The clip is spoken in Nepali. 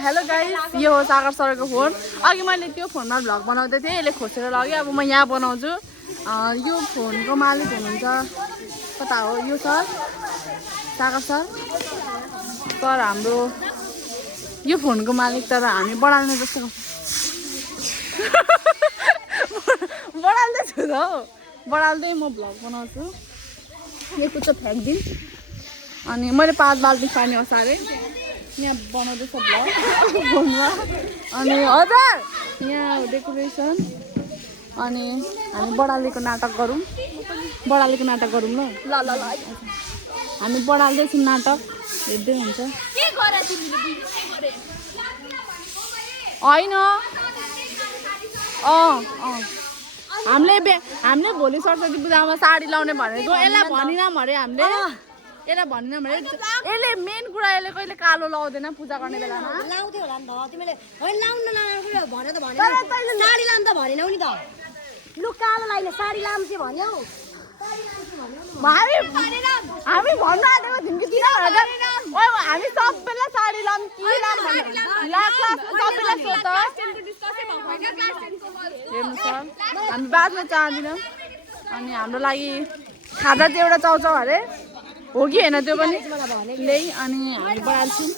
हेलो गाइस, यो हो सागर सरको फोन। अघि मैले त्यो फोनमा भ्लग बनाउँदै थिएँ, यसले खोसेर लग्यो। अब म यहाँ बनाउँछु। यो फोनको मालिक हुनुहुन्छ, कता हो यो सर, सागर सर। तर हाम्रो यो फोनको मालिक, तर हामी बढाल्ने जस्तो बढाल्दैछु त हौ, बढाल्दै म भ्लग बनाउँछु। यो कुचो फ्याँक्दिउँ। अनि मैले 5 बाल्टी पानी ओसारेँ। यहाँ बनाउँदैछ भ्लग फोनमा। अनि हजुर यहाँ डेकोरेसन। अनि हामी बडालेको नाटक गरौँ, बडालेको नाटक गरौँ ल ल ल ल हामी बडाल्दैछौँ नाटक, हेर्दै हुन्छ। होइन हामीले भोलि सरस्वती पूजामा साडी लाउने भनेको। यसलाई भनिनँ अरे हामीले, यसलाई भनिनँ अरे। यसले मेन कुरा, यसले कहिले कालो लाउँदैन पूजा गर्ने बेलामा। लाउँथ्यो होला नि त तिमीले। होइन लाउन नलाउनु भन्यो त भनेन। साडी लाम त भनेनौ नि त। लु कालो लाइन साडी लाम चाहिँ भन्यौ। हामी भन्न आँटेको थियौँ कि किन भनेर। ओइ हामी सबैलाई साडी लाम कि लाम भन्नु सबैलाई सोध। हेर्नु सर, हामी बाँच्न चाहँदैनौँ। अनि हाम्रो लागि खाजा चाहिँ एउटा चाउचाउ अरे हो कि होइन त्यो पनि ल्याइ। अनि हामी बढाल्छौँ।